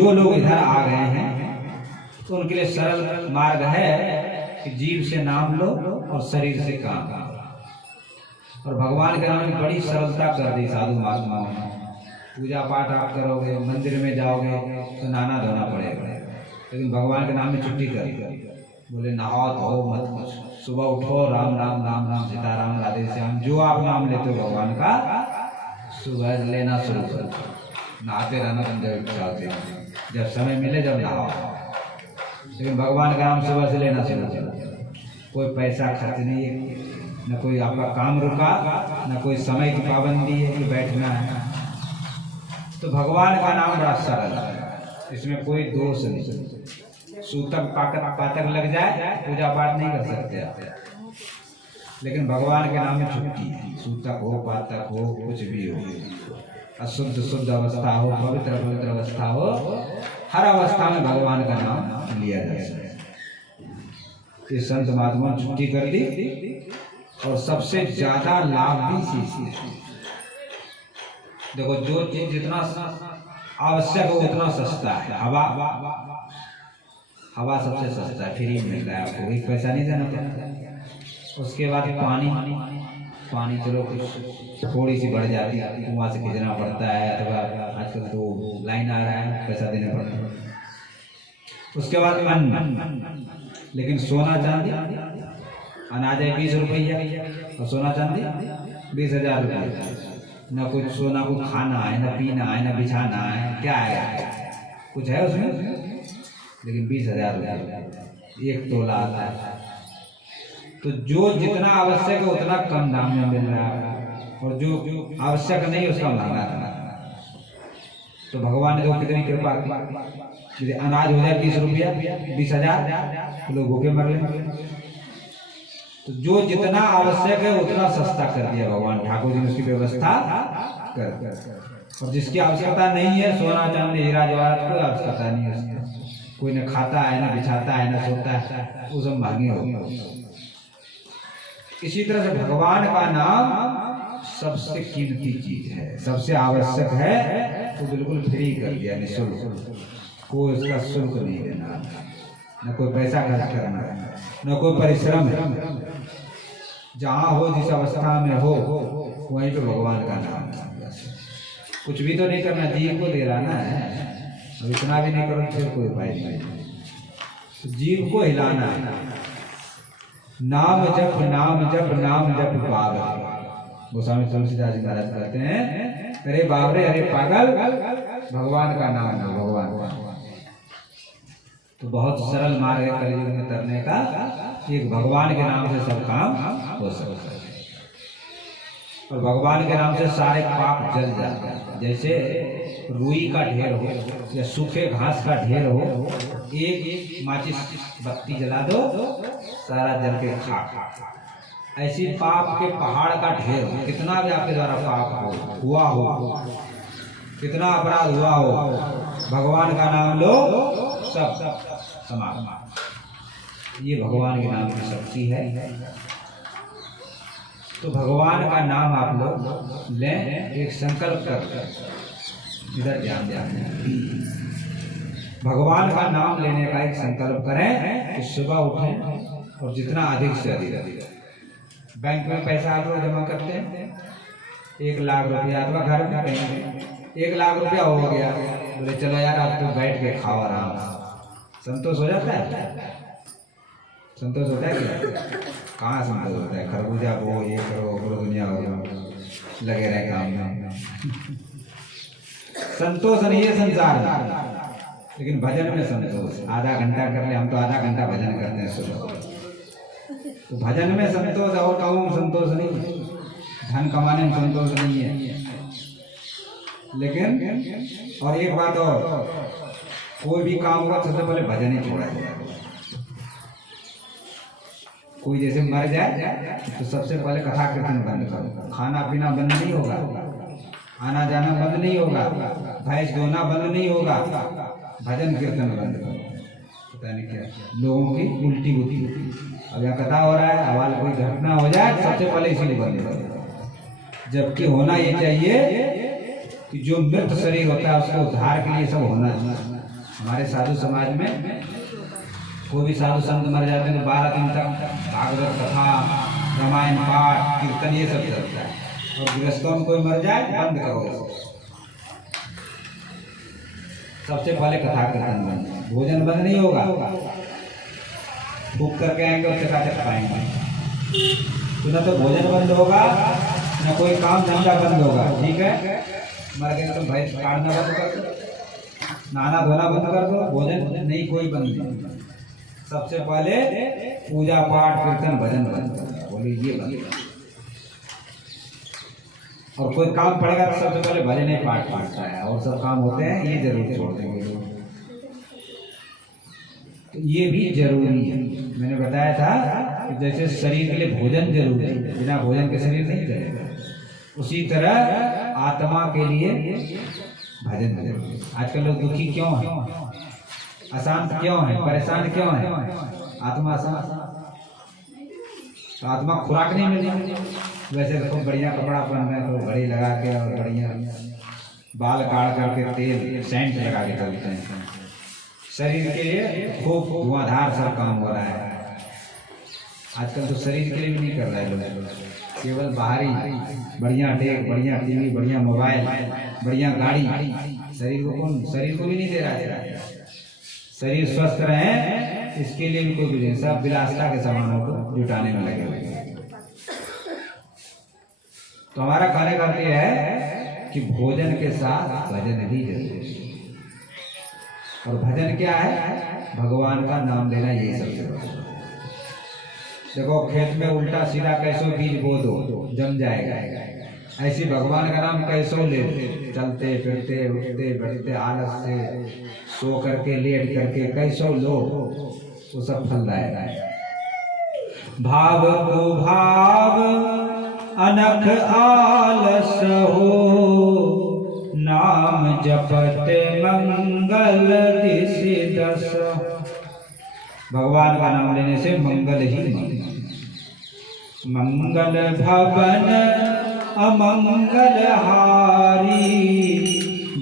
जो लोग इधर आ गए हैं तो उनके लिए सरल मार्ग है कि जीव से नाम लो और शरीर से काम लो। और भगवान के नाम में बड़ी सरलता कर दी साधु महात्माओं ने। पूजा पाठ आप करोगे, मंदिर में जाओगे तो नहाना धोना पड़ेगा, लेकिन भगवान के नाम में छुट्टी कर बोले नहाओ धो मत कुछ, सुबह उठो राम राम राम राम सीताराम राधे श्याम, जो आप नाम लेते हो भगवान का सुबह लेना शुरू करो। नहाते रहना तुम जब इच्छा होती है, जब समय मिले जब नहाओ, लेकिन भगवान का नाम सुबह से लेना शुरू करो। कोई पैसा खर्च नहीं है, न कोई आपका काम रुका, न कोई समय की पाबंदी है कि बैठना है। तो भगवान का नाम बड़ा सरल है, इसमें कोई दोष नहीं। सूतक पातक लग जाए पूजा पाठ नहीं कर सकते आप, लेकिन भगवान के नाम में छुट्टी है। सूतक हो पातक हो कुछ भी हो, अशुद्ध शुद्ध अवस्था हो पवित्र पवित्र अवस्था हो, हर अवस्था में भगवान का नाम लिया जा सकता है। इस संत महात्मा ने छुट्टी कर दी और सबसे ज्यादा लाभ भी इसी। देखो जो चीज जितना आवश्यक हो उतना सस्ता है। हवा सबसे सस्ता है, फ्री मिल रहा है आपको, एक पैसा नहीं देना पड़ता। उसके बाद पानी चलो कुछ थोड़ी सी बढ़ जाती है, कुआं से खींचना पड़ता है, अथवा आजकल तो लाइन आ रहा है पैसा देना पड़ता है। उसके बाद अन्न, लेकिन सोना चांदी, अनाज है 20 रुपया और सोना चांदी 20,000 रुपया। न कुछ सोना को खाना है, न पीना है, न बिछाना है, क्या है कुछ है उसमें, लेकिन 20,000 रुपया 1 तोला आता है। तो जो जितना आवश्यक है उतना कम दाम में मिल रहा है, और जो आवश्यक नहीं उसका महंगा है। तो भगवान ने तो कितनी कृपा की, यदि अनाज हो जाए 20 रुपया 20,000 तो लोग भूखे मर लेंगे। तो जो जितना आवश्यक है उतना सस्ता कर दिया भगवान ठाकुर जी ने, उसकी व्यवस्था कर। और जिसकी आवश्यकता नहीं है, सोना चांदी हीरा जवाहरात कोई आवश्यकता नहीं है उसकी, कोई न खाता है न बिछाता है न सोता है, वो सब महंगे हो। इसी तरह से भगवान का नाम सबसे कीमती चीज है, सबसे आवश्यक है, तो बिल्कुल फ्री कर दिया, निःशुल्क, कोई उसका शुल्क नहीं देना, न कोई पैसा खर्च करना, न कोई परिश्रम है। जहाँ हो जिस अवस्था में हो वहीं पे भगवान का नाम, कुछ भी तो नहीं करना, जीव को दिलाना है। अब इतना भी नहीं करो फिर कोई उपाय नहीं, तो जीव को हिलाना है। नाम जप नाम जप नाम जप पागल, गोस्वामी तुलसीदास जी महाराज कहते हैं, अरे बाबरे अरे पागल, भगवान का नाम है, भगवान का। तो बहुत सरल मार्ग है कलयुग में तरने का, एक भगवान के नाम से सब काम हो सकता है। और भगवान के नाम से सारे पाप जल जाते हैं। जैसे रुई का ढेर हो या सूखे घास का ढेर हो, एक माचिस बत्ती जला दो सारा जल के खाक। ऐसी पाप के पहाड़ का ढेर हो, कितना भी आपके द्वारा पाप हुआ हो, कितना अपराध हुआ हो, भगवान का नाम लो सब समाप्त। ये भगवान के नाम की शक्ति है। तो भगवान का नाम आप लोग लें, एक संकल्प कर इधर ध्यान दें। भगवान का नाम लेने का एक संकल्प करें कि सुबह उठें और जितना अधिक से अधिक, बैंक में पैसा आप लोग जमा करते हैं 1 लाख रुपया, अथवा घर में कहीं 1 लाख रुपया हो गया, बोले चलो यार आप तो बैठ के खाओ आराम से, संतोष हो जाता है? संतोष होता है क्या? कहाँ संतोष होता है? खरबूजा बो, ये करो, पूरा दुनिया हो, लगे रहे काम में। संतोष नहीं है संसार में, लेकिन भजन में संतोष। आधा घंटा कर ले, हम तो आधा घंटा भजन करते हैं सुबह, तो भजन में संतोष, और कामों में संतोष नहीं है, धन कमाने में संतोष नहीं है। लेकिन और एक बात और, कोई भी काम होगा सबसे पहले भजन ही छोड़ा जाए। कोई जैसे मर जाए तो सबसे पहले कथा कीर्तन बंद करो, खाना पीना बंद नहीं होगा, आना जाना बंद नहीं होगा, भैंस धोना बंद नहीं होगा, भजन कीर्तन बंद करो। पता नहीं क्या लोगों की उल्टी बुद्धि। अब यहाँ कथा हो रहा है, हवाल कोई घटना हो जाए सबसे पहले इसी बंद करो, जबकि होना ये चाहिए कि जो मृत शरीर होता है उसके उद्धार के लिए सब होना चाहिए। हमारे साधु समाज में कोई भी साधु संत मर जाते हैं तो 12 दिन तक भागवत कथा, रामायण पाठ, कीर्तन ये सब चलता है। और गृहस्थों में कोई मर जाए बंद करो इसको। सबसे पहले कथा कीर्तन बंद, भोजन बंद नहीं होगा। भूख करके आएंगे और चकाचक पाएंगे तो ना तो भोजन बंद होगा ना कोई काम धंधा बंद होगा। ठीक है, मर गए तो भैंस काटना बंद कर दो, नहाना धोना बंद कर दो, भोजन नहीं कोई बंद नहीं। सबसे पहले पूजा पाठ कीर्तन भजन बंद कर, बोले ये बंद। और कोई काम पड़ेगा तो सबसे पहले भजन ही पाठ पड़ता है और सब काम होते हैं ये जरूर छोड़ देंगे। तो ये भी जरूरी है। मैंने बताया था कि जैसे शरीर के लिए भोजन जरूरी है, बिना भोजन के शरीर नहीं चलेगा, उसी तरह आत्मा के लिए भजन जरूरी है। आजकल लोग दुखी क्यों है, अशांत क्यों है, परेशान क्यों है? आत्मा अशांत, तो आत्मा खुराक नहीं मिली। वैसे तो बढ़िया कपड़ा पहन रहे तो घड़ी लगा के और बढ़िया बाल काट करके तेल सेंट लगा के चलते हैं। शरीर के लिए खूब धुआंधार सब काम हो रहा है। आजकल तो शरीर के लिए भी नहीं कर रहे लोग, केवल बाहरी बढ़िया डेक, बढ़िया टीवी, बढ़िया मोबाइल, बढ़िया गाड़ी, शरीर को भी नहीं दे रहा है। शरीर स्वस्थ रहे इसके लिए भी कोई कुछ नहीं, सब विलासिता के सामानों को जुटाने में लगे हुए हैं। तो हमारा कहने का अर्थ यह है कि भोजन के साथ भजन भी जरूरी है। और भजन क्या है? भगवान का नाम लेना, यही सबसे बड़ा। देखो खेत में उल्टा सीधा कैसो बीज बो दो जम जाएगा, ऐसी भगवान का नाम कैसो ले, चलते फिरते उठते बैठते आलस से सो करके लेट करके कैसो लो तो सब फलदायक है। भाव को भाव अनख आलस हो, नाम जपत मंगल दिशि दस। भगवान का नाम लेने से मंगल ही मंगल भवन अमंगल हारी,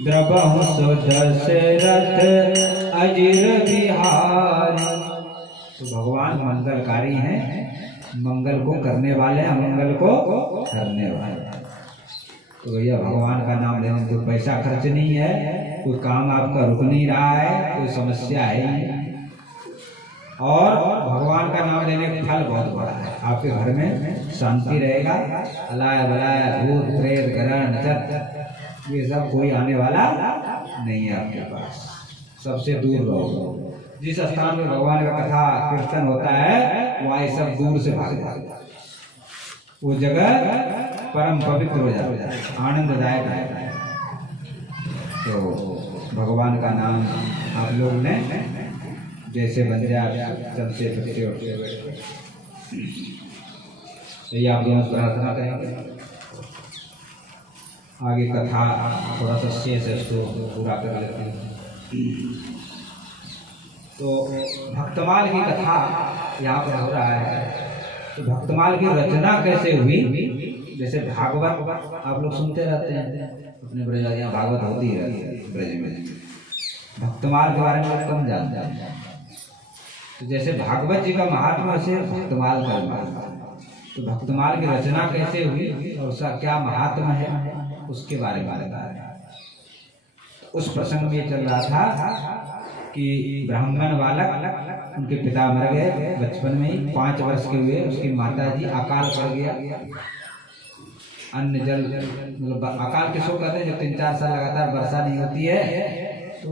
द्रवहु सो दशरथ अजिर बिहारी। तो भगवान मंगलकारी हैं, मंगल को करने वाले, अमंगल को करने वाले। तो भैया भगवान का नाम लेने कोई पैसा खर्च नहीं है, कोई काम आपका रुक नहीं रहा है, कोई समस्या है नहीं। और भगवान का नाम लेने का फल बहुत बड़ा है। आपके घर में शांति रहेगा, अलाय बलाय भूत प्रेत ग्रह नक्षत्र ये सब कोई आने वाला नहीं है आपके पास, सबसे दूर रहो। जिस स्थान में भगवान का कथा कीर्तन होता है वहाँ ये सब दूर से भाग जाते, वो जगह परम पवित्र हो जाता है, आनंददायक है। तो भगवान का नाम आप लोग ने जैसे बन जाए, चलते फिरते उठते बैठते, ये आप दोनों प्रार्थना करेंगे। आगे कथा थोड़ा सा शेष है, इसको पूरा कर लेते हैं। तो भक्तमाल की कथा यहाँ पर हो रहा है। तो भक्तमाल की रचना कैसे हुई? जैसे भागवत आप लोग सुनते रहते हैं, अपने ब्रज यहाँ भागवत होती है ब्रज में, भक्तमाल के बारे में कम जानते हैं। तो जैसे भागवत जी का महात्मा से भक्तमाल का महात्मा, तो भक्तमाल की रचना कैसे हुई और उसका क्या महात्मा है उसके बारे में बता रहे हैं। उस प्रसंग में चल रहा था कि ब्राह्मण बालक, उनके पिता मर गए बचपन में ही, 5 वर्ष के हुए, उसकी माता जी अकाल पड़ गया। अन्न जल मतलब अकाल किसको कहते हैं? जब 3-4 साल लगातार वर्षा नहीं होती है तो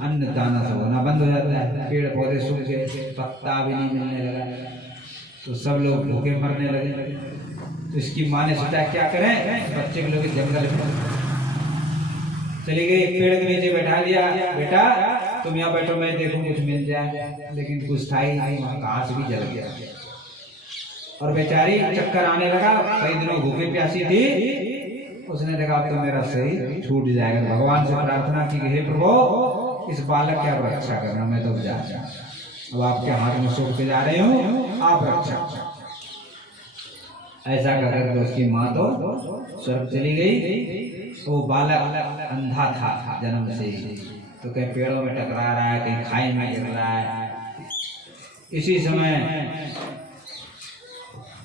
अन्न दाना सब होना बंद हो जाता है, पेड़ पौधे सूख गए, पत्ता भी नहीं मिलने लगा, तो सब लोग भूखे मरने लगे। तो इसकी माँ ने सोचा क्या करें, बच्चे को लोग जंगल में चली गई, पेड़ के नीचे बैठा लिया, बेटा तुम यहाँ बैठो मैं देखूं कुछ मिल जाए। लेकिन कुछ था ही नहीं, वहाँ घास भी जल गया और बेचारी चक्कर आने लगा, कई दिनों भूखे प्यासी थी। उसने देखा अब तो मेरा शरीर छूट जाएगा, भगवान से प्रार्थना की कि हे प्रभु इस बालक की आप रक्षा करना, मैं तो जा अब आपके हाथ में सौंप के जा रही हूँ, आप रक्षा। ऐसा कहकर उसकी माँ तो स्वर्ग चली गई। वो बालक अंधा था जन्म से, तो कहीं पेड़ों में टकरा रहा है, कहीं खाई में गिर रहा है। इसी समय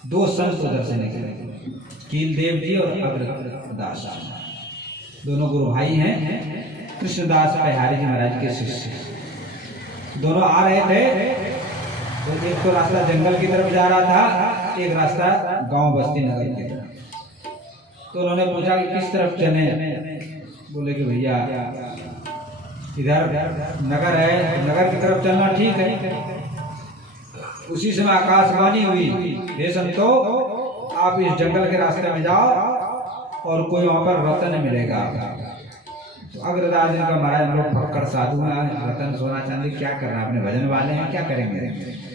दो संत उधर से निकले, कीलदेव जी और अग्रदास जी, दोनों गुरु भाई हैं, कृष्णदास बिहारी जी महाराज के शिष्य। दोनों आ रहे थे, तो एक तो रास्ता जंगल की तरफ जा रहा था, एक रास्ता गांव बस्ती नगर की तरफ। तो उन्होंने पूछा कि किस तरफ चले? बोले कि भैया इधर नगर है, नगर की तरफ चलना ठीक है। उसी समय आकाशवाणी हुई, हे संतो, आप इस जंगल के रास्ते में जाओ और कोई वहां पर रतन मिलेगा। तो अग्रदास का महाराज, हम लोग फक्कर साधु हैं, रतन सोना चांदी क्या करना, अपने भजन वाले हैं, क्या करेंगे?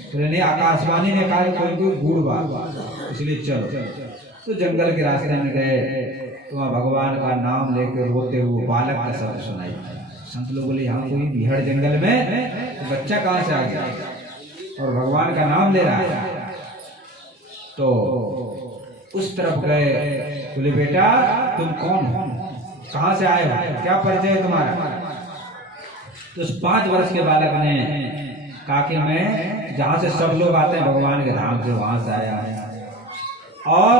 तो नहीं, आकाशवाणी ने कहा कोई गुड़ बात, इसलिए चलो। तो जंगल के रास्ते में गए, तो वहाँ भगवान का नाम लेकर रोते हुए बालक का शब्द सुनाई। संत लोग बोले, यहाँ कोई बिहड़ जंगल में तो बच्चा कहाँ से आ गया और भगवान का नाम ले रहा है? तो उस तरफ गए, बोले बेटा तुम कौन हो, कहाँ से आए हो, क्या परिचय है तुम्हारा? तो उस 5 वर्ष के बालक ने कहा कि मैं जहाँ से सब लोग आते हैं भगवान के धाम से, वहां से आया है, और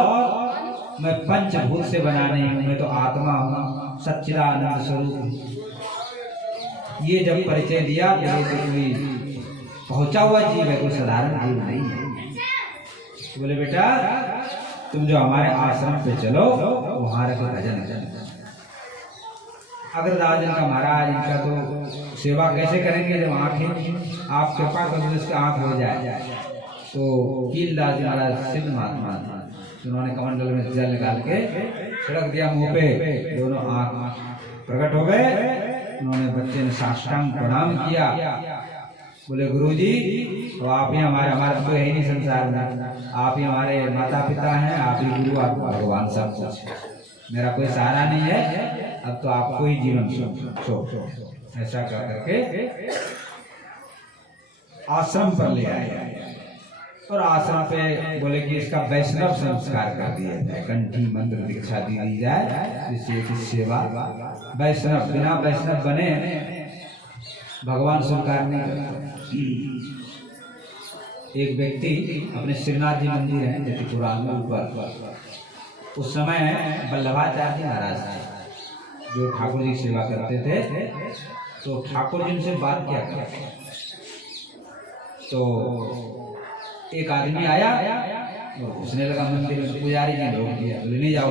मैं पंचभूत से बना नहीं हूँ, मैं तो आत्मा हूँ, सच्चिदानंद स्वरूप। ये जब परिचय दिया तो कोई पहुंचा हुआ जीव है, कोई साधारण जीव नहीं है। तो बोले बेटा तुम जो हमारे आश्रम पे चलो, वहां रखे भजन। अग्रदास जी का महाराज, इनका तो सेवा कैसे करेंगे जब आंखें, आप कृपा कर दो इसके आंख हो जाए। तो कीलदास जी महाराज सिद्ध महात्मा, उन्होंने कमंडल में जल निकाल के छिड़क दिया मुंह पे, दोनों आंख प्रकट हो गए। उन्होंने बच्चे ने साष्टांग प्रणाम किया। बोले गुरुजी, तो आप ही हमारे तो है ही नहीं संसार में, आप ही हमारे माता पिता हैं, आप ही गुरु, आप भगवान, सब कुछ, मेरा कोई सहारा नहीं है, अब तो आपको ही जीवन सो। ऐसा कर करके आश्रम पर ले आए और आश्रम पे बोले कि इसका वैष्णव संस्कार कर दिया जाए, कंठी मंत्र दीक्षा दी जाए, जिससे कि सेवा वैष्णव, बिना वैष्णव बने भगवान स्वीकार नहीं करते। एक व्यक्ति अपने श्रीनाथ जी मंदिर है जतिपुरा में ऊपर, उस समय वल्लभाचार्य महाराज थे जो ठाकुर जी की सेवा करते थे। तो ठाकुर जी उनसे बात किया करते, तो एक आदमी आया और घुसने लगा मंदिर में। पुजारी जी रोक दिया, बोले नहीं जाओ।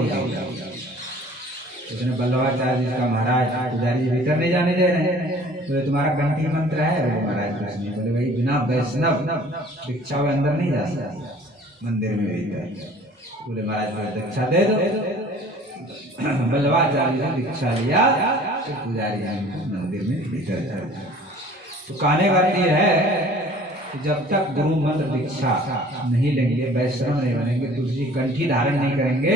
उसने वल्लभाचार्य जी का महाराज, पुजारी जी भीतर नहीं जाने दे रहे हैं। बोले तुम्हारा कंठी मंत्र है? बोले महाराज कुछ नहीं। बोले भाई बिना वैष्णव दीक्षा में अंदर नहीं जा सकता मंदिर में भीतर। बोले महाराज मुझे दीक्षा दे दो। वल्लभाचार्य जी दीक्षा लिया, तो पुजारी जी मंदिर में भीतर जाए। तो कहने का ये है कि जब तक गुरु मंत्र दीक्षा नहीं लेंगे, वैष्णव नहीं बनेंगे, तुलसी कंठी धारण नहीं करेंगे,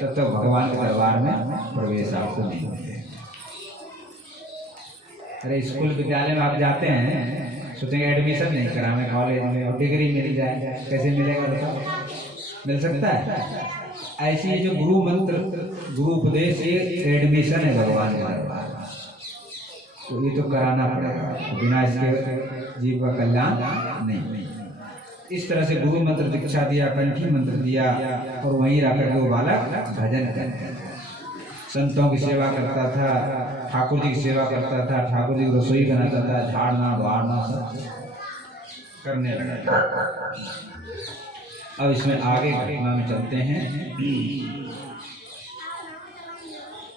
तब तक भगवान के दरबार में प्रवेश आपको नहीं होते। अरे स्कूल विद्यालय में आप जाते हैं, सोचेंगे एडमिशन नहीं कराना कॉलेज में और डिग्री मिल जाए, कैसे मिलेगा बताओ? मिल सकता है? ऐसी जो गुरु मंत्र गुरु उपदेश, ये एडमिशन है भगवान के दरबार, तो ये तो कराना पड़ेगा, बिना इसके जीव का कल्याण नहीं। इस तरह से गुरु मंत्र दीक्षा दिया, कंठी मंत्र दिया, और वहीं रहकर वो बालक भजन करता था, संतों की सेवा करता था, ठाकुर जी की सेवा करता था, ठाकुर जी की रसोई बनाता था, झाड़ना बाड़ना सब करने लगा। अब इसमें आगे घटना में चलते हैं।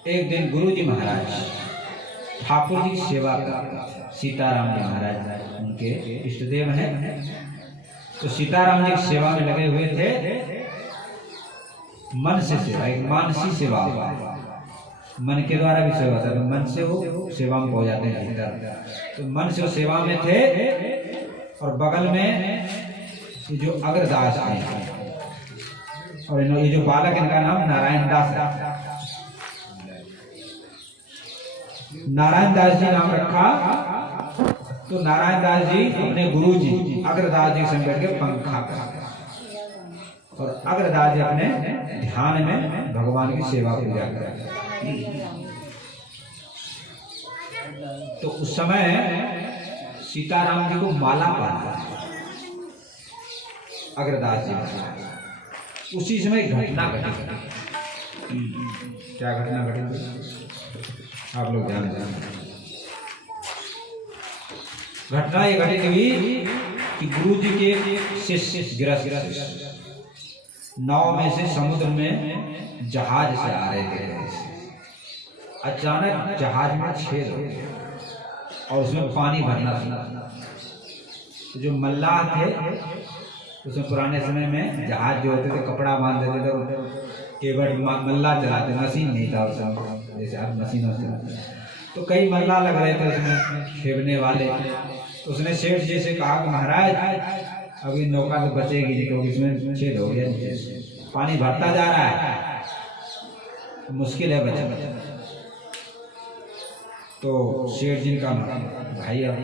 एक दिन गुरु जी महाराज ठाकुर जी की सेवा करते, सीताराम जी महाराज उनके इष्ट देव हैं, तो सीताराम जी की सेवा में लगे हुए थे। मन से सेवा, एक मानसी सेवा, मन के द्वारा भी सेवा था, तो मन से वो सेवा में हो जाते हैं भीतर, तो मन से वो सेवा में थे। और बगल में ये जो अग्रदास हैं, और ये जो बालक, इनका नाम नारायण दास है, नारायण दास जी नाम रखा। तो नारायण दास जी अपने गुरु जी अग्रदास जी संग बैठ के पंखा कर, और अग्रदास जी अपने ध्यान में भगवान की सेवा पूजा कर। तो उस समय सीताराम जी को माला बांधा अग्रदास जी ने। उसी समय घटना घटी। क्या घटना घटी आप लोग ध्यान दें। घटना ये घटी हुई कि गुरु जी के शिष्य गिरफ्त नाव में से समुद्र में जहाज से आ रहे थे। अचानक जहाज में छेद हो गया और उसमें पानी भरना था। तो जो मल्लाह थे उसमें पुराने समय में जहाज जो होते थे कपड़ा बांध देते थे, केवट मल्लाह चलाते, मशीन नहीं था उस समय जैसे आज मशीन होती। तो कई मल्लाह लग रहे थे उसमें खेवने वाले। उसने सेठ जी से कहा कि महाराज अभी नौका तो बचेगी नहीं क्योंकि इसमें छेद हो गया, पानी भरता जा रहा है, तो मुश्किल है बचना। तो सेठ जी का भाई अब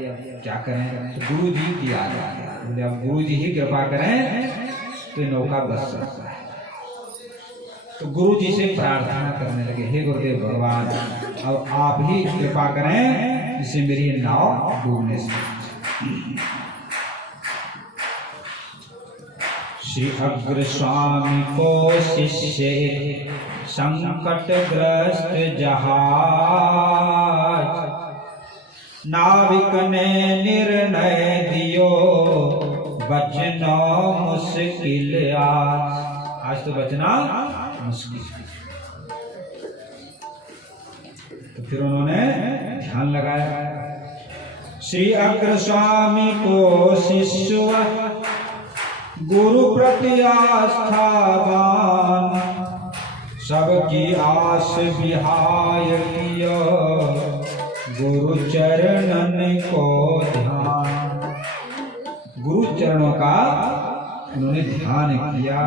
क्या करें, तो गुरु जी की याद आ गया। बोले अब गुरु जी ही कृपा करें तो नौका बच सकता है। तो गुरु जी से प्रार्थना करने लगे, हे गुरुदेव भगवान अब आप ही कृपा करें जिससे मेरी नाव डूबने से। श्री अग्र स्वामी को शिष्य संकटग्रस्त जहाज, नाविक ने निर्णय दियो बचना मुश्किल आज तो बचना मुश्किल। तो फिर उन्होंने ध्यान लगाया। श्री अग्र स्वामी को शिष्य गुरु प्रति आस्थावान, सबकी आस विहाय किया गुरु चरणन को ध्यान। गुरु चरणों का उन्होंने ध्यान किया।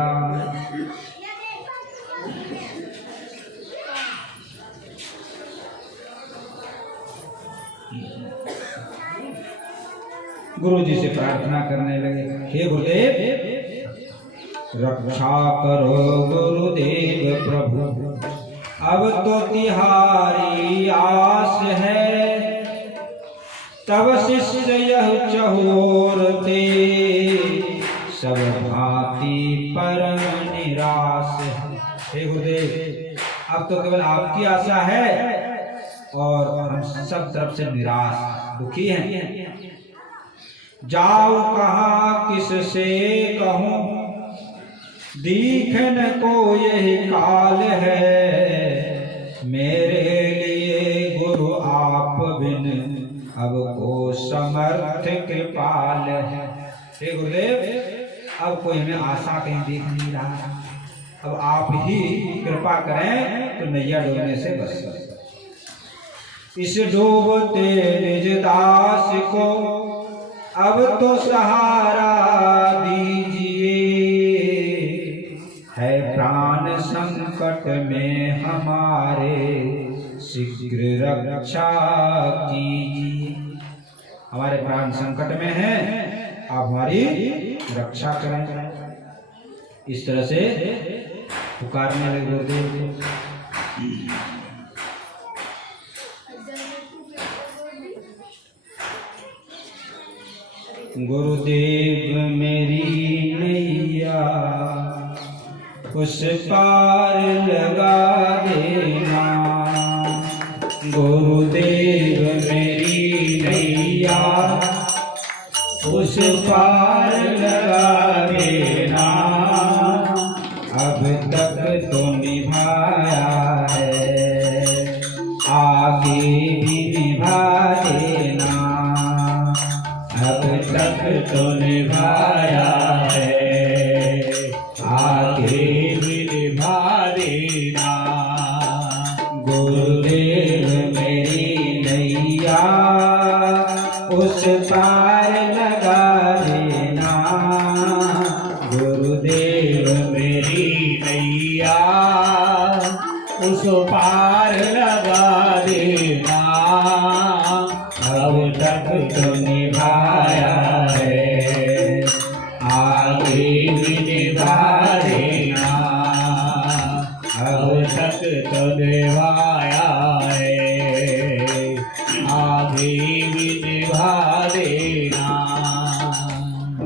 गुरु जी से प्रार्थना करने लगे, हे गुरुदेव रक्षा करो गुरुदेव प्रभु, अब तो तिहारी आस है, तब शिष्य यह चहोर थे, सब भांति परम निराश है। हे गुरुदेव अब तो केवल आपकी आशा है और हम सब तरफ से निराश दुखी हैं। जाओ कहाँ किससे कहूँ, दीखन को यही काल है, मेरे लिए गुरु आप बिन अब को समर्थ कृपाल है। हे गुरुदेव अब कोई हमें आशा कहीं दिख नहीं रहा, अब आप ही कृपा करें तो नैया डूबने से बच सकते। इस डूबते निज दास को अब तो सहारा दीजिए, है प्राण संकट में हमारे शीघ्र रक्षा कीजिए। हमारे प्राण संकट में हैं, आप हमारी रक्षा करें। इस तरह से पुकारने लगे गुरुदेव। गुरुदेव मेरी नैया उस पार लगा देना, गुरुदेव मेरी नैया उस पार लगा देना, अब तक तो निभाया है आगे भी निभा देना, अब तक तो निभाया है आगे भी निभा देना। गुरुदेव मेरी नैया उस पार लगा देना, गुरुदेव मेरी नैया उस पार लगा देना, अब तक तो निभाया है आगे भी निभा देना, अब तक तो निभाया है आगे देना।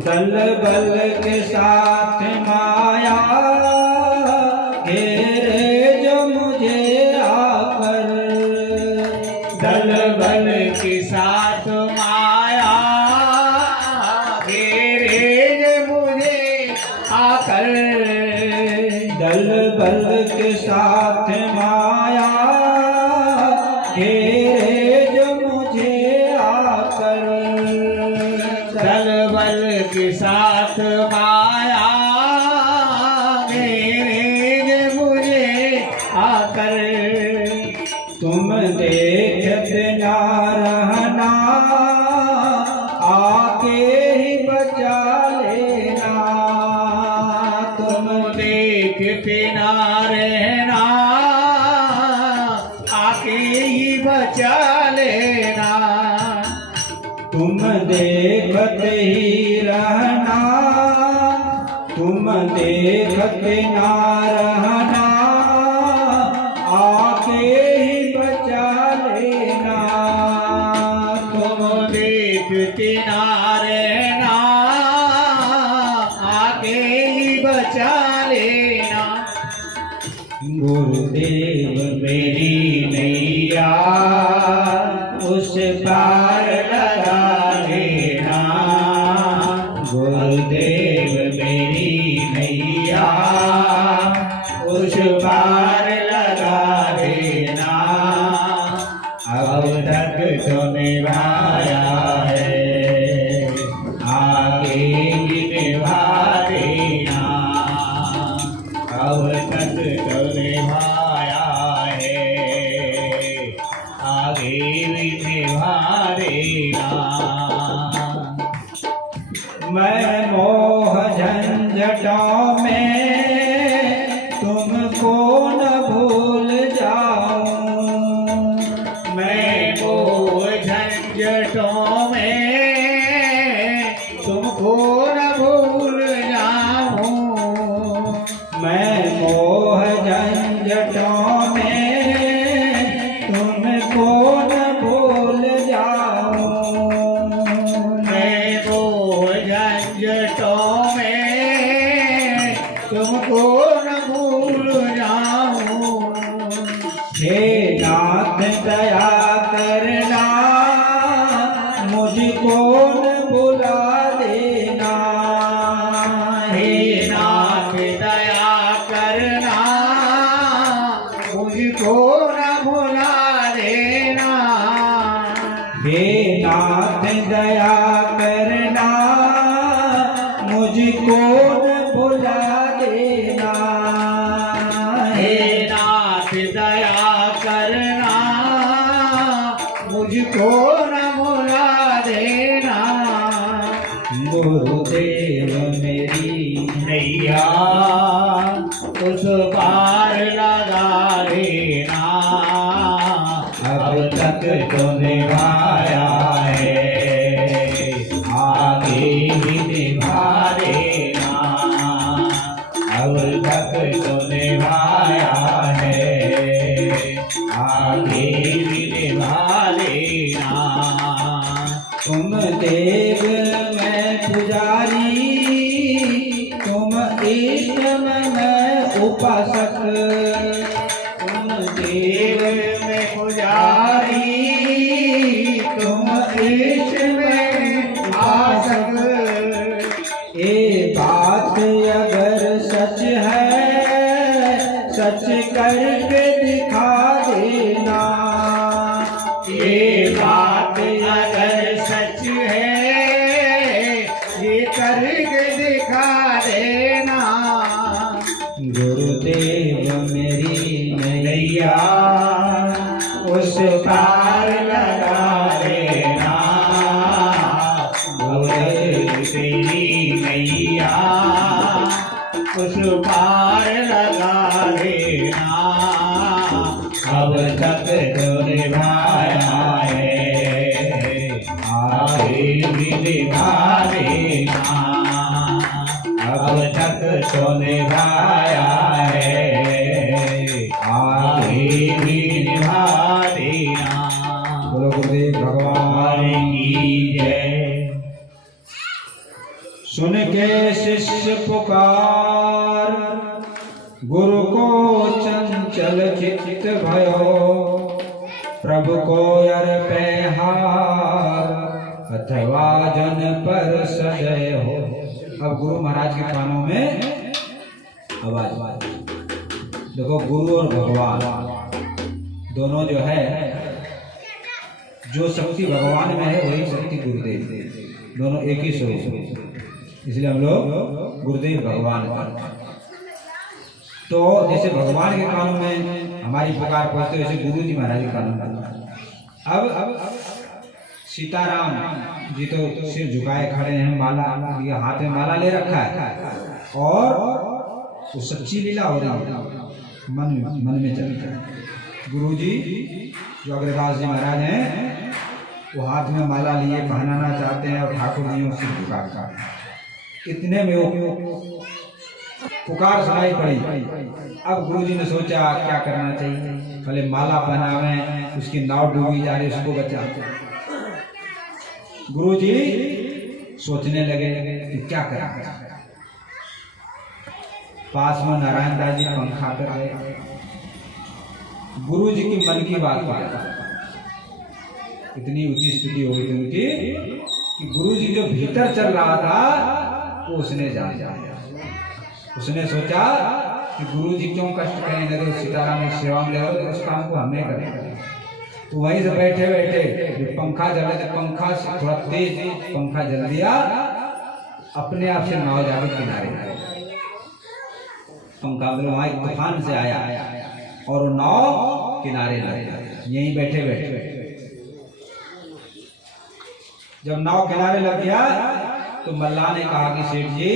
दल बल के साथ माया घेरे जो मुझे आकर, दल बल के साथ माया घेरे जो मुझे आकर, दल बल के साथ माया घेरे जो मुझे आकर, दल बल के साथ माया घेरे जो मुझे आकर, तुम देखते ना रहना आके ही बचा लेना, तुम देखते ना रहना आके ही बचा लेना। तुम देखते ही रहना, तुम देखते ना रहना आके ही बचा लेना, तुम देखते ना रहना आके ही बचा लेना। गुरुदेव मेरी नैया उस पार लगा लेना, गुरुदेव मेरी नैया उस पार लगा देना। अब तक तो निभाया है आगे भी निभा देना, अब तक तो निभाया है आगे भी निभा देना। मैं मोह झंझटों में तुमको न भूल जाऊं, मैं मोह झंझटों में तुमको न भूल जाऊं, मैं मोह झंझटों में तुमको न भूल जाऊं, मैं मोह झंझटों में तुमको न भूल जाऊं। हे नाथ दया करना मुझको न भुला देना, हे नाथ दया करना मुझको न भुला देना। हे नाथ दया करना मुझको न भुला देना, हे नाथ दया करना मुझको न भुला देना। गुरुदेव मेरी नैया उस पार लगा देना, अब तक तो निभाया है आगे भी निभा देना, अब तक तो निभाया है आगे भी निभा देना। तुम देव मैं पुजारी, तुम इष्ट मैं उपासक, तुम देव में पुजारी तुम इष्ट में उपासक, ये बात अगर सच है सच करके दिखा देना, ये बात अगर सच है ये करके दिखा देना। गुरुदेव मेरी नैया उस पार लगा देना, गुरुदेव तेरी नैया उस पार लगा देना, अब तक तो निभाया है आगे भी निभा देना, अब तक तो निभाया है आगे भी निभा देना। बोलो गुरुदेव भगवान की जय। सुन के शिष्य पुकार, गुरु को चंचल चित्त भयो, प्रभु को अर्पे हार, अथवा जन पर सजय हो। अब गुरु महाराज के कानों में आवाज, देखो गुरु और भगवान दोनों जो है, जो शक्ति भगवान में है वही शक्ति गुरुदेव, दोनों एक ही स्वरूप, इसलिए हम लोग गुरुदेव भगवान का। तो जैसे भगवान के कानों में हमारी पुकार पहुंचते, वैसे गुरु जी महाराज के कानों में। अब सीताराम जी तो सिर झुकाए खड़े हैं, माला, ये हाथ में माला ले रखा है, और वो सच्ची लीला हो रही है, मन में चलता है। गुरु जी जो अग्रदास जी महाराज हैं, वो हाथ में माला लिए पहनाना चाहते हैं, और ठाकुर जी सिर झुका। इतने में वो पुकार सुनाई पड़ी। अब गुरु जी ने सोचा क्या करना चाहिए, पहले माला पहनावे, उसकी नाव डूबी जा रही, उसको बचा। गुरु जी सोचने लगे कि क्या करें। पास में नारायण दास जी पंखा कर रहे, गुरु जी की मन की बात इतनी ऊंची स्थिति हो गई उनकी कि गुरु जी जो भीतर चल रहा था वो उसने जान जाया। उसने सोचा कि गुरु जी क्यों कष्ट करें, लगे सीताराम की सेवा में लगे, तो उस काम को हमें करें। तो वहीं से बैठे बैठे पंखा जल रहा था, पंखा से थोड़ा तेज पंखा जल दिया, अपने आप से नाव जाकर किनारे पंखा मतलब वहां एक तूफान से आया और नाव किनारे लग, यहीं बैठे बैठे। जब नाव किनारे लग गया तो मल्लाह ने कहा कि सेठ जी,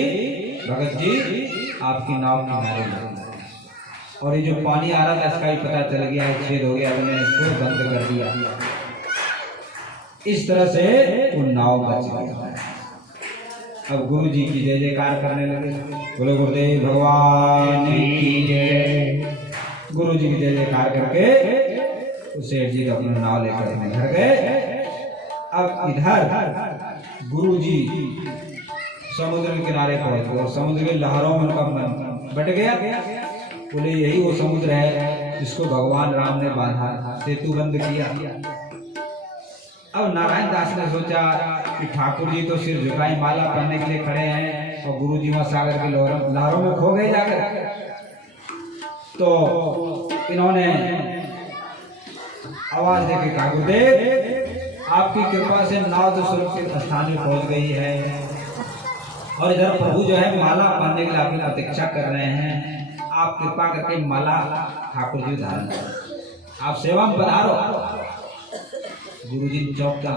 भगत जी, आपकी नाव किनारे लग, और ये जो पानी आ रहा था इसका भी पता चल गया है, छेद हो गया, मैंने इसको बंद कर दिया। इस तरह से वो नाव बच गया। अब गुरु जी की जय जयकार करने लगे, बोले गुरुदेव भगवान की जय। गुरु जी की जय जयकार करके सेठ जी अपना नाव लेकर अपने घर गए। अब इधर गुरु जी समुद्र के किनारे पहुंच गए, और समुद्र के लहरों में उनका मन बट गया। बोले यही वो समुद्र है जिसको भगवान राम ने बांधा, सेतु बंद किया। अब नारायण दास ने सोचा कि ठाकुर जी तो सिर झुकाई माला पहनने के लिए खड़े हैं, और गुरु जी वहां सागर के लहरों में खो गए जाकर। तो इन्होंने आवाज देके कहा, गुरुदेव आपकी कृपा से नाव तो सुरक्षित स्थान में पहुंच गई है, और इधर प्रभु जो है माला पहनने के लिए आपकी प्रतीक्षा कर रहे हैं। आप कृपा करके माला ठाकुर जी धारण करो, आप सेवा में पधारो। गुरुजी चौंका,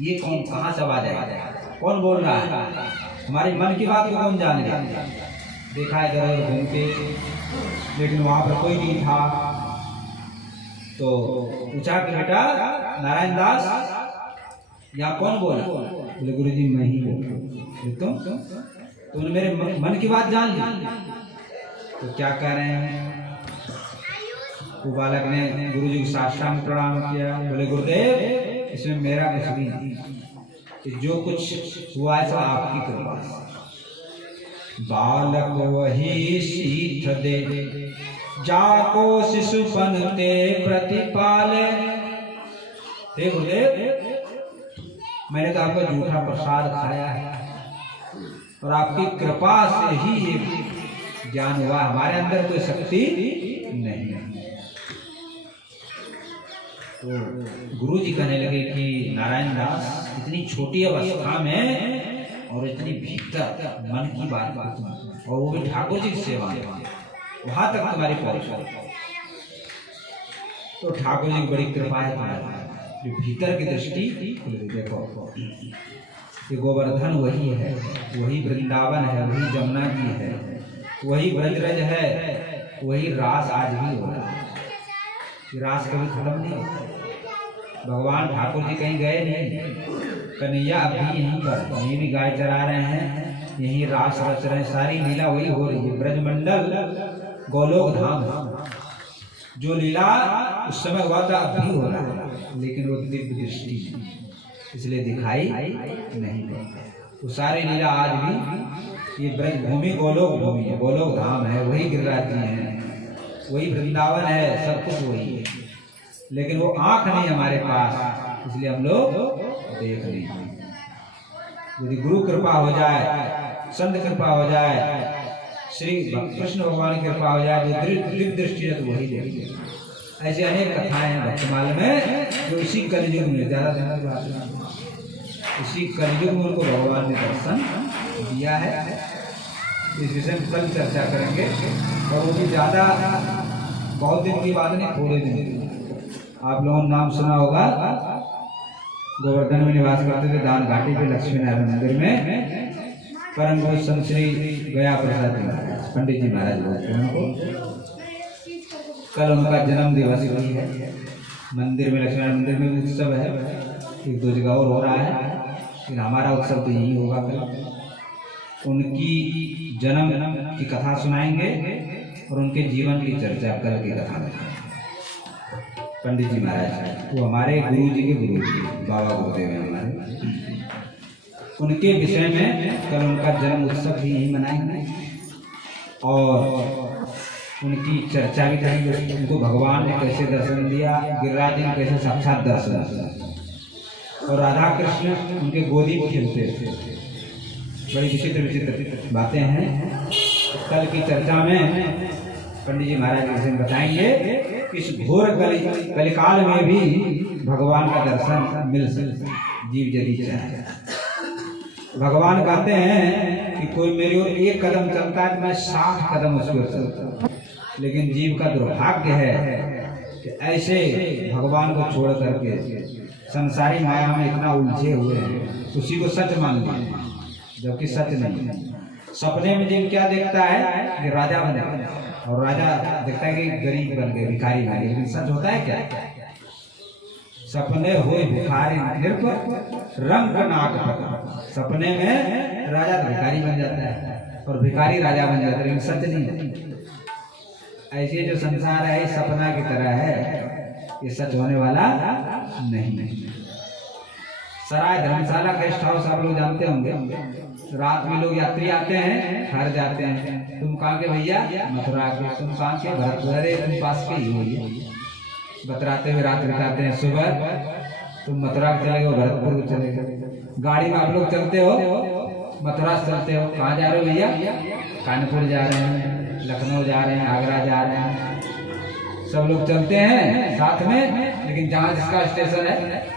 ये कौन, कहाँ से आवाज है, कौन बोल रहा है, हमारी मन की बात को कौन जान गया। देखा इधर घूम के, लेकिन वहां पर कोई नहीं था। तो पूछा कि बेटा नारायण दास, यहाँ कौन बोला? बोले गुरु जी मैं ही बोल। तुमने मेरे मन की बात जान ली, तो क्या कह रहे हैं? वो बालक ने गुरु जी को साष्टांग प्रणाम किया। बोले गुरुदेव इसमें मेरा कुछ भी नहीं, जो कुछ हुआ है सब आपकी कृपा से। बालक वही सीख दे जाको शिशुपन ते प्रतिपाले। हे गुरुदेव मैंने तो आपका झूठा प्रसाद खाया है, और आपकी कृपा से ही ये ज्ञान हुआ, हमारे अंदर कोई शक्ति नहीं है। तो गुरु जी कहने लगे कि नारायण दास इतनी छोटी अवस्था में और इतनी भीतर मन की बात, और वो भी ठाकुर जी की सेवा में, वहां तक तुम्हारी पहुंच। तो ठाकुर जी की बड़ी कृपा है तुम्हारी, भीतर की दृष्टि देखो। ये गोवर्धन वही है, वही वृंदावन है, वही जमुना जी है, वही ब्रजरज है, वही रास आज भी हो रहा है। रास कभी खत्म नहीं होता। भगवान ठाकुर जी कहीं गए नहीं, कन्हैया अभी यहीं पर, यहीं भी गाय चरा रहे हैं, यहीं रास रच रहे हैं, सारी लीला वही हो रही है। ब्रजमंडल गोलोक धाम, जो लीला उस समय हुआ था अभी हो रहा है, लेकिन वो दिव्य दृष्टि इसलिए दिखाई नहीं देता। वो सारी लीला आज भी ये ब्रज भूमि गोलोक भूमि है, गोलोक धाम है, वही गिरिराज जी हैं, वही वृंदावन है, सब कुछ वही है। लेकिन वो आंख नहीं हमारे पास, इसलिए हम लोग देख नहीं। यदि गुरु कृपा हो जाए, संत कृपा हो जाए, श्री कृष्ण भगवान की कृपा हो जाए, जो दिव्य दृष्टि है तो वही देखते। ऐसे अनेक कथाएं हैं भक्तमाल में, जो इसी कलयुग में ज्यादा दिन की बात नहीं, इसी कलयुग में उनको भगवान ने दर्शन दिया है। इस विषय में कल चर्चा करेंगे, और वो भी ज्यादा बहुत दिन की बात नहीं, थोड़े दिन की। आप लोगों ने नाम सुना होगा, गोवर्धन में निवास करते थे, दान घाटी पे लक्ष्मी नारायण मंदिर में परम पूज्य संत श्री गया प्रसाद जी पंडित जी महाराज बोलते हैं उनको। कल उनका जन्म दिवस भी है। मंदिर में, लक्ष्मी नारायण मंदिर में भी उत्सव है, एक दो जगह और हो रहा है, लेकिन हमारा उत्सव तो यही होगा कल। उनकी जन्म की कथा सुनाएंगे और उनके जीवन की चर्चा कल की कथा में। पंडित जी महाराज वो हमारे गुरु जी के गुरु जी, बाबा गुरुदेव हैं हमारे। उनके विषय में कल उनका जन्म उत्सव भी यही मनाएंगे और उनकी चर्चा भी करेंगे। उनको भगवान ने कैसे दर्शन दिया, गिरिराज जी ने कैसे साक्षात दर्शन दिया, और राधा कृष्ण उनके गोदी में खेलते थे। बड़ी विचित्र विचित्र बातें हैं। कल की चर्चा में पंडित जी महाराज जी से बताएंगे कि इस घोर कलिकाल में भी भगवान का दर्शन मिल सकता है जीव यदि चाहे। भगवान कहते हैं कि कोई मेरी ओर एक कदम चलता है तो मैं 60 कदम उसकी ओर चलता हूँ, लेकिन जीव का दुर्भाग्य है कि ऐसे भगवान को छोड़ करके संसारी माया में इतना उलझे हुए हैं, उसी को सच मान लिया जबकि सच नहीं है। सपने में जीव क्या देखता है कि राजा बने, और राजा देखता है कि गरीब बन गए, भिखारी बन गए, लेकिन सच होता है क्या? सपने हुए भिखारी नृप रंग नाक पकड़। सपने में राजा भिखारी बन जाता है और भिखारी राजा बन जाता है, लेकिन सच नहीं। ऐसे जो संसार है सपना की तरह है, ये सच होने वाला नहीं। सराय धर्मशाला गेस्ट हाउस आप लोग जानते होंगे, रात में लोग यात्री आते हैं, घर जाते हैं। तुम कहाँ के भैया? मथुरा के। तुम कहाँ के? भरतपुर। तुम पास के ही हो, बतराते हुए रात बिताते हैं। सुबह तुम मथुरा चले गए, भरतपुर को चले गए। गाड़ी में आप लोग चलते हो, मथुरा से चलते हो। कहाँ जा रहे हो भैया? कानपुर जा रहे हैं, लखनऊ जा रहे हैं, आगरा जा रहे हैं। सब लोग चलते हैं साथ में, लेकिन जहाँ जिसका स्टेशन है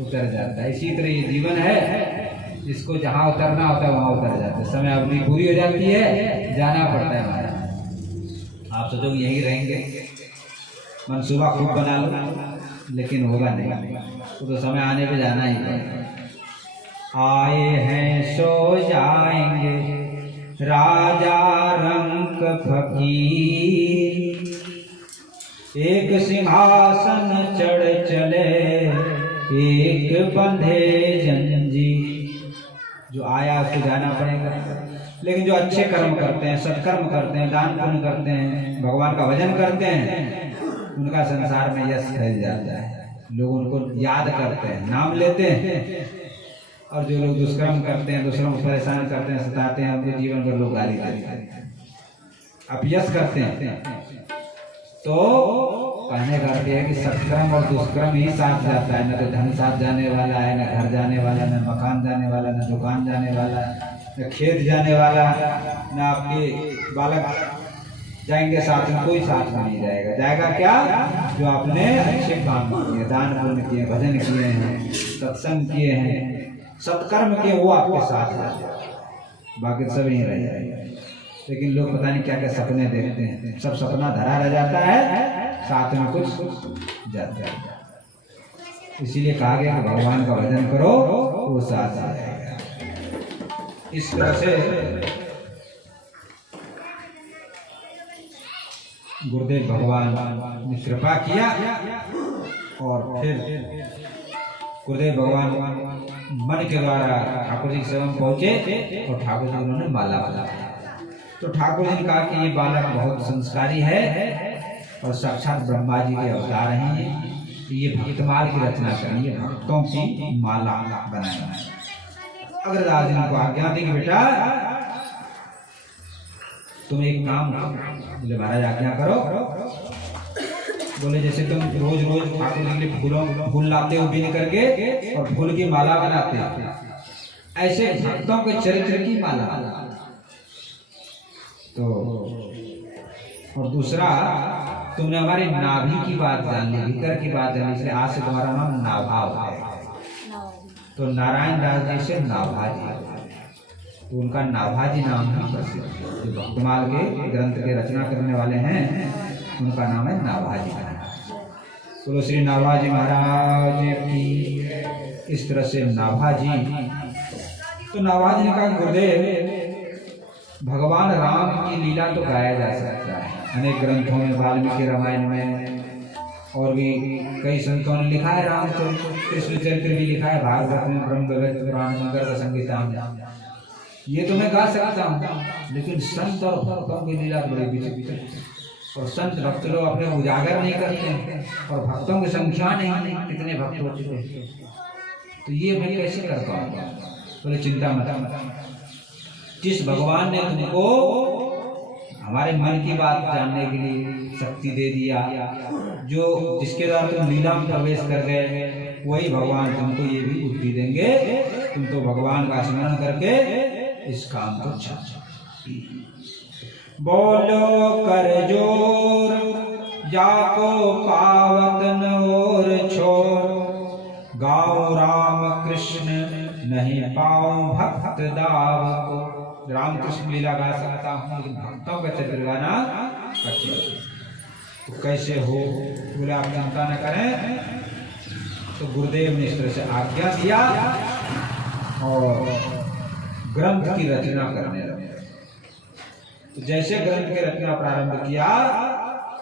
उतर जाता है। इसी तरह ये जीवन है, जिसको जहाँ उतरना होता है वहाँ उतर जाता है। समय अवधि पूरी हो जाती है, जाना पड़ता है हमारा। आप सोचो यहीं रहेंगे, मनसूबा खूब बना लो, लेकिन होगा नहीं, तो समय आने पे जाना ही पड़ेगा। आए हैं सो जाएंगे, राजा रंक फकीर, एक सिंहासन चढ़ चले, एक बंधे जंजीर। जो आया उसको जाना पड़ेगा, लेकिन जो अच्छे कर्म करते हैं, सत्कर्म करते हैं, दान पुण्य करते हैं, भगवान का भजन करते हैं, उनका संसार में यश फैल जाता है। लोग उनको याद करते हैं, नाम लेते हैं। और जो लोग दुष्कर्म करते हैं, दूसरों को परेशान करते हैं, सताते हैं, उनके जीवन पर लोग गाली देते हैं, अपयश करते हैं। तो कहने का अर्थ है कि सत्कर्म और दुष्कर्म ही साथ जाता है। न तो धन साथ जाने वाला है, न घर जाने वाला, न मकान जाने वाला, न दुकान जाने वाला, न खेत जाने वाला, न आपके बालक जाएंगे साथ में, कोई साथ में नहीं जाएगा। जाएगा क्या? जो आपने अच्छे काम किए, दान पुण्य किए, भजन किए हैं, सत्संग किए हैं, सत्कर्म किए, वो आपके साथ जाएगा, बाकी सब यहीं रह जाएगा। लेकिन लोग पता नहीं क्या क्या सपने देखते हैं, सब सपना धरा रह जाता है, साथ में कुछ जाता है। इसीलिए कहा गया कि भगवान का भजन करो, वो साथ आ जाएगा। इस तरह से गुरुदेव भगवान ने कृपा किया, और फिर गुरुदेव भगवान मन के द्वारा ठाकुर जी के सेवन पहुंचे, और ठाकुर जी उन्होंने माला बनाया। तो ठाकुर जी ने कहा कि ये बालक बहुत संस्कारी है और साक्षात ब्रह्मा जी के अवतार हैं, ये भक्तमाल की रचना करेंगे, भक्तों की माला बनाएंगे। अग्रदास जी को आज्ञा दी कि बेटा तुम एक काम बोले महाराज आज्ञा करो। बोले जैसे तुम रोज रोज ठाकुर जी के लिए फूल लाते हो बीन करके और फूल की माला बनाते हो, ऐसे भक्तों के चरित्र की माला। तो और दूसरा तुमने हमारी नाभि की बात जान ली, भीतर की बात जान ली, इसलिए आज से तुम्हारा नाम नाभाव है। तो नारायण दास जी से नाभाजी, तो उनका नाभाजी नाम है प्रसिद्ध। जो भक्तमाल के ग्रंथ के रचना करने वाले हैं उनका नाम है नाभाजी। तो श्री नाभाजी महाराज की इस तरह से नाभाजी। तो नाभाजी ने कहा गुरुदेव भगवान राम की लीला तो गाया जा सकता है अनेक ग्रंथों में, वाल्मीकि रामायण में, और भी कई संतों ने लिखा है रामचरित्र, कृष्ण चरित्र भी लिखा है, भागवत में, ब्रह्मवैवर्त पुराण, मंगल संगीता में, ये तो मैं गा सकता हूँ। लेकिन संत और भक्तों की लीला बड़ी विचित्र, और संत भक्त लोग अपने उजागर नहीं करते हैं और भक्तों की संख्या नहीं, कितने भक्त हो चुके हैं, तो ये मैं कैसे कर पाऊंगा। बोले चिंता मत, जिस भगवान ने तुमको हमारे मन की बात जानने के लिए शक्ति दे दिया, जो जिसके द्वारा तुम लीला में प्रवेश कर गए, वही भगवान तुमको ये भी बुद्धि देंगे। तुम तो भगवान का स्मरण करके इस काम को बोलो कर जोर जाको पावत नोर छोर, गाओ राम कृष्ण नहीं पाऊं भक्त दाव को। राम कृष्ण लीला गा सकता हूँ लेकिन भक्तों का चरित्र गाना कठिन। तो कैसे हो? बोले आप चिंता न करें। तो गुरुदेव ने इस तरह से आज्ञा दिया और ग्रंथ की रचना करने लगे। तो जैसे ग्रंथ की रचना प्रारंभ किया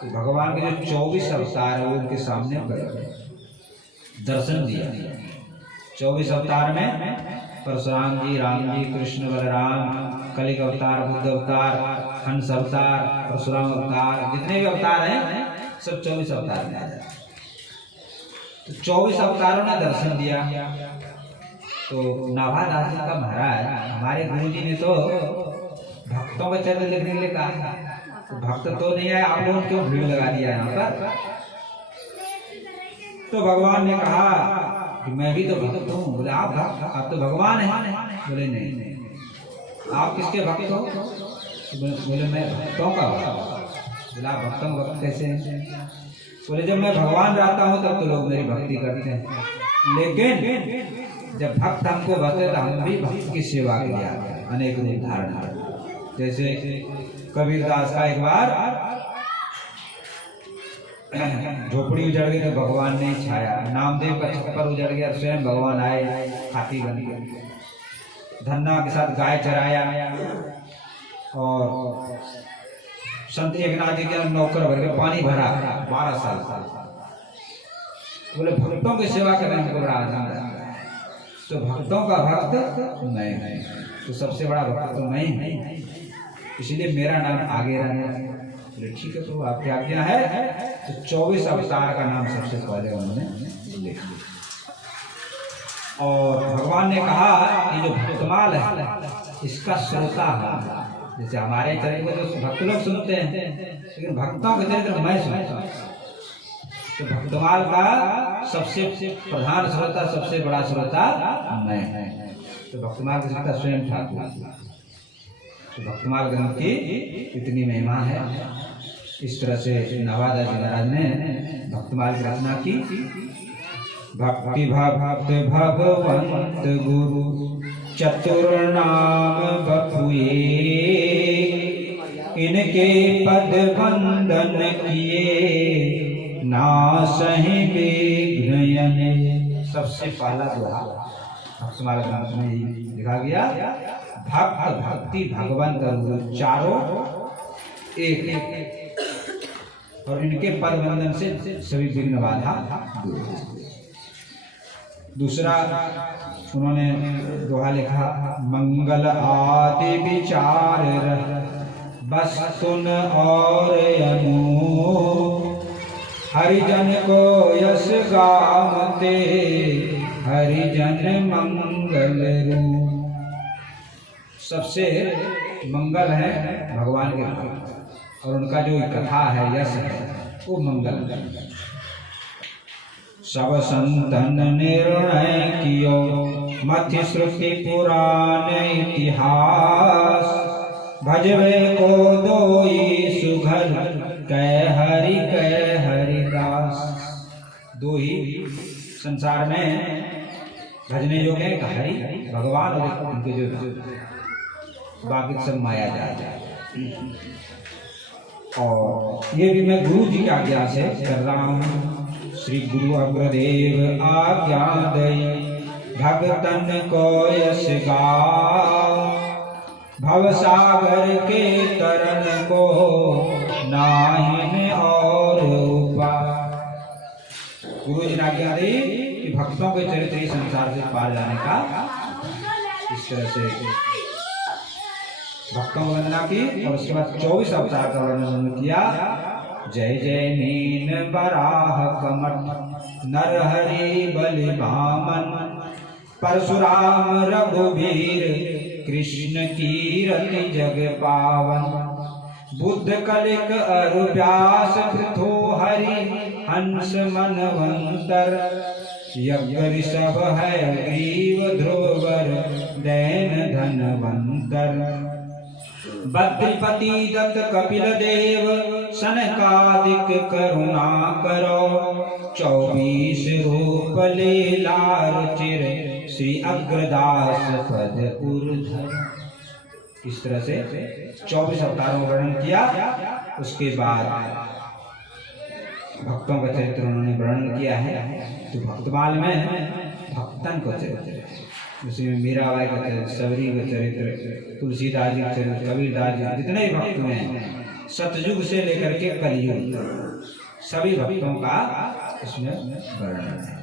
तो भगवान के जो 24 अवतार है वो उनके सामने दर्शन दिया। 24 अवतार में परशुराम जी, राम जी, कृष्ण, बलराम, कलिक अवतार, बुद्ध अवतार, हंस अवतार, परशुराम अवतार, जितने भी अवतार हैं सब 24 अवतार में आ जाते। तो 24 अवतारों ने दर्शन दिया। तो नाभादास जी का महाराज हमारे गुरु जी ने तो भक्तों का चरित्र लिखने के लिए कहा, तो भक्त तो नहीं आए, आप लोगों क्यों भीड़ लगा दिया यहाँ पर। तो भगवान ने कहा कि मैं भी तो भक्त हूँ। बोले आप तो भगवान हैं। बोले नहीं, आप किसके भक्त हो? बोले मैं भक्तों का भक्त। बोला भक्तों का भक्त कैसे हैं? बोले जब मैं भगवान रहता हूँ तब तो लोग मेरी भक्ति करते हैं, लेकिन जब भक्त हमको भक्त तो हम भी भक्त की सेवा के लिए आते हैं। अनेक रूप धारण, जैसे कबीरदास का एक बार झोपड़ी उजड़ गई तो भगवान ने छाया, नामदेव का छप्पर उजड़ गया, स्वयं भगवान आए, हाथी बन गए, धन्ना के साथ गाय चराया, और संत एकनाथ जी के नौकर भर के पानी भरा 12 साल। बोले भक्तों की सेवा करने में बड़ा आनंद है। तो भक्तों का भक्त मैं है, तो सबसे बड़ा भक्त तो मैं है, इसलिए मेरा नाम आगे रहे। ठीक है, तो आपकी आज्ञा है। तो 24 अवतार का नाम सबसे पहले उन्होंने लिख दिया। और भगवान ने कहा कि जो भक्तमाल है इसका श्रोता है। जैसे हमारे चरित्र में तो भक्त लोग सुनते हैं, लेकिन भक्तों के चरित्र मैं सुनता हूँ। तो भक्तमाल का सबसे प्रधान श्रोता, सबसे बड़ा श्रोता मैं है। तो भक्तमाल के श्रोता स्वयं ठाकुर। तो भक्तमाल ग्रंथ की इतनी महिमा है। इस तरह से नाभादास जी महाराज ने भक्तमाल की रचना की। भक्ति भक्त भगवंत गुरु चतुर नाम बपुए, इनके पद वंदन किए नासहि विघ्न। सबसे पहला दोहा भक्तमाल ग्रंथ में लिखा गया। भक्त भक्ति भगवंत गुरु चारों एक, और इनके पद वंदन से सभी विघ्न बाधा दूर। दूसरा उन्होंने दोहा लिखा। मंगल आदि विचार बस सुन और अनु, हरिजन को यश गावते हरिजन मंगल रू। सबसे मंगल है भगवान के भक्त, और उनका जो कथा है यश है वो मंगल है। सब संतन निर्णय कियो मथि श्रुति पुराण इतिहास, भजवे को दोई सुघर कह हरिदास। दो ही संसार में भजने योग्य है, हरि भगवान और उनके जो बाकी सब माया जाए। और ये भी मैं गुरु जी की आज्ञा से कर रहा हूँ। श्री गुरु अग्रदेव आज्ञा दई भगतन को यश गाओ, भव सागर के तरन को नाहिन और उपाय। गुरु जी ने आज्ञा दी कि भक्तों के चरित्र संसार से पार जाने का इस तरह से भक्तों को वंदना की, और उसके बाद 24 अवतार का वर्णन किया। जय जय मीन बराह कमठ नरहरि बलि भामन, परशुराम रघुवीर कृष्ण कीरति जग पावन, बुद्ध कलिक अरु व्यास पृथु हरि हंस मनवंतर, यज्ञ ऋषभ है ग्रीव ध्रुवर दैन धनवंतर, बद्रीपति दत्त कपिल देव सनकादिक करुणा करो, 24 रूप लीलार चिर श्री अग्रदास पद उर्धर। इस तरह से 24 अवतारों का वर्णन किया। उसके बाद भक्तों का चरित्र उन्होंने वर्णन किया है। तो भक्तमाल में भक्तन को चरित्र, उसमें मीराबाई का चरित्र, सबरी का चरित्र, तुलसीदास जी का चरित्र, कबीरदास जी, जितने भी भक्त हैं सतयुग से लेकर के कलयुग सभी भक्तों का इसमें वर्णन है।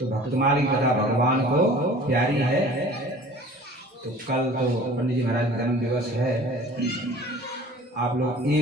तो भक्तमाल की कथा भगवान को प्यारी है। तो कल तो पंडित जी महाराज का जन्म दिवस है। आप लोग